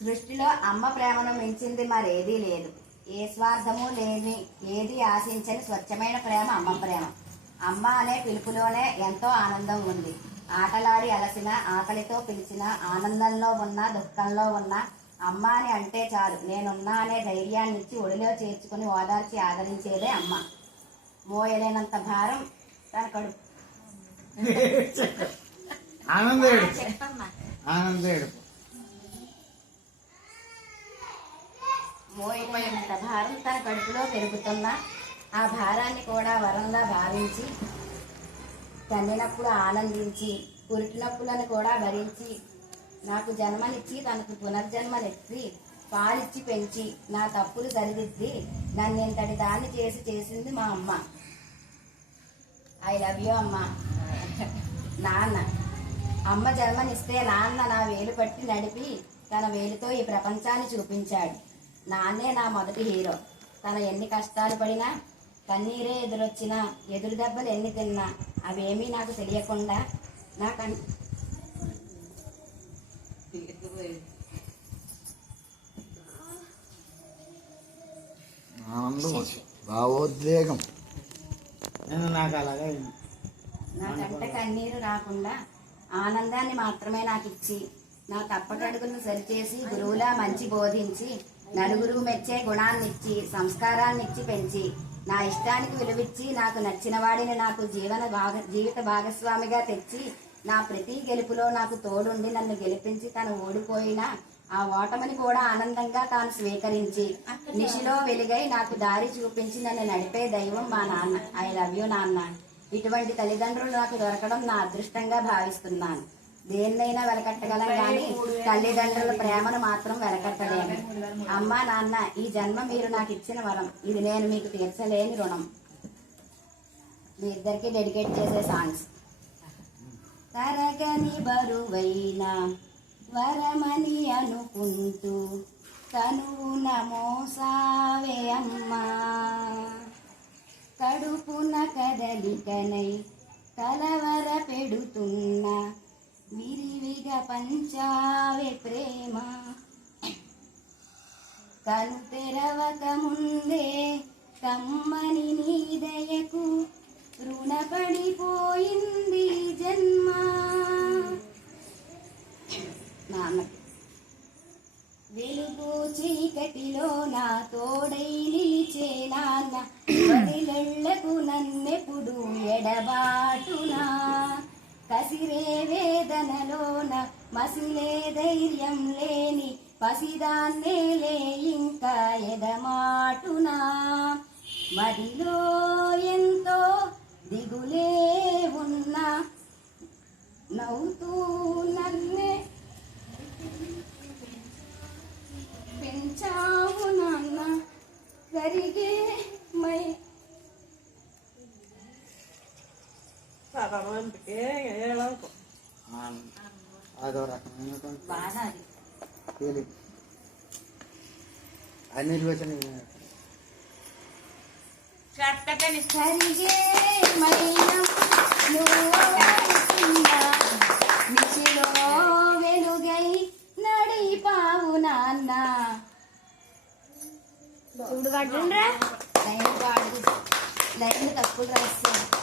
సృష్టిలో అమ్మ ప్రేమను మించింది మరేదీ లేదు. ఏ స్వార్థము లేని ఏది ఆశించని స్వచ్ఛమైన ప్రేమ అమ్మ ప్రేమ. అమ్మ అనే పిలుపులోనే ఎంతో ఆనందం ఉంది. ఆటలాడి అలసిన ఆకలితో పిలిచిన ఆనందంలో ఉన్న దుఃఖంలో ఉన్న అమ్మ అని అంటే చాలు. నేనున్నా అనే ధైర్యాన్ని ఇచ్చి ఒడిలో చేర్చుకుని ఓదార్చి ఆదరించేదే అమ్మ. మోయలేనంత భారం తన కడుపు. ఆనంద ఏడుపు. చెప్పమ్మా భారం తన కడుపులో పెరుగుతున్న ఆ భారాన్ని కూడా వరంలా భావించి తన్నినప్పుడు ఆనందించి పురిటినప్పులను కూడా భరించి నాకు జన్మనిచ్చి తనకు పునర్జన్మనిచ్చి పాలిచ్చి పెంచి నా తప్పులు సరిదిద్ది నన్ను ఇంతటి దాన్ని చేసి చేసింది మా అమ్మ. ఐ లవ్ యూ అమ్మ. నాన్న. అమ్మ జన్మనిస్తే నాన్న నా వేలు పట్టి నడిపి తన వేలుతో ఈ ప్రపంచాన్ని చూపించాడు. నాన్నే నా మొదటి హీరో. తన ఎన్ని కష్టాలు పడినా కన్నీరే ఎదురొచ్చినా ఎదురు దెబ్బలు ఎన్ని తిన్నా అవేమీ నాకు తెలియకుండా నా కన్ ఆనందం భావోద్వేగం. నేను నాకు అలాగే అయింది. నా కంట కన్నీరు రాకుండా ఆనందాన్ని మాత్రమే నాకు ఇచ్చి నా తప్పటడుగులను సరిచేసి గురువులా మంచి బోధించి నలుగురు మెచ్చే గుణాన్ని ఇచ్చి సంస్కారాన్ని ఇచ్చి పెంచి నా ఇష్టానికి విలువిచ్చి నాకు నచ్చిన వాడిని నాకు జీవన భాగ జీవిత భాగస్వామిగా తెచ్చి నా ప్రతి గెలుపులో నాకు తోడుండి నన్ను గెలిపించి తను ఓడిపోయినా ఆ ఓటమిని కూడా ఆనందంగా తాను స్వీకరించి నిశిలో వెలుగై నాకు దారి చూపించి నన్ను నడిపే దైవం మా నాన్న. ఐ లవ్ యూ నాన్న. ఇటువంటి తల్లిదండ్రులు నాకు దొరకడం నా అదృష్టంగా భావిస్తున్నాను. దేన్నైనా వెలకట్టగలం కానీ తల్లిదండ్రుల ప్రేమను మాత్రం వెలకట్టలేము. అమ్మా నాన్న ఈ జన్మ మీరు నాకు ఇచ్చిన వరం. ఇది నేను మీకు తీర్చలేని రుణం. మీ ఇద్దరికి డెడికేట్ చేసే సాంగ్స్ తరగని బరువైన వరమని అనుకుంటూ తనువున మోసావే అమ్మా. కడుపున కదలికనై తల పంచావే ప్రేమ. కను తెరవక ముందే కమ్మని నీ దయకు రుణపడిపోయింది జన్మ. నాన్న వెలుగు చీకటిలో నా తోడై నిలిచే నాన్న వదిలెళ్ళకు నన్నెప్పుడు ఎడబాటునా? మసిలే ధైర్యం లేని పసిదాన్నేలే ఇంకా ఎదమాటునా మదిలో ఎంతో దిగులే ఉన్నా నవ్వుతూ నన్నే పెంచావు నాన్న కరిగే మై ఆనందం. అదో రకమైనటువంటి బాధ అది ఫీలింగ్ అనిర్వచనీయ కరిగే మైనం నిశిలో వెలుగై నడిపావు నాన్న. చూడు పట్టుండ్రా లైన్ పాడు లైన్ తప్పులు రాస్తాను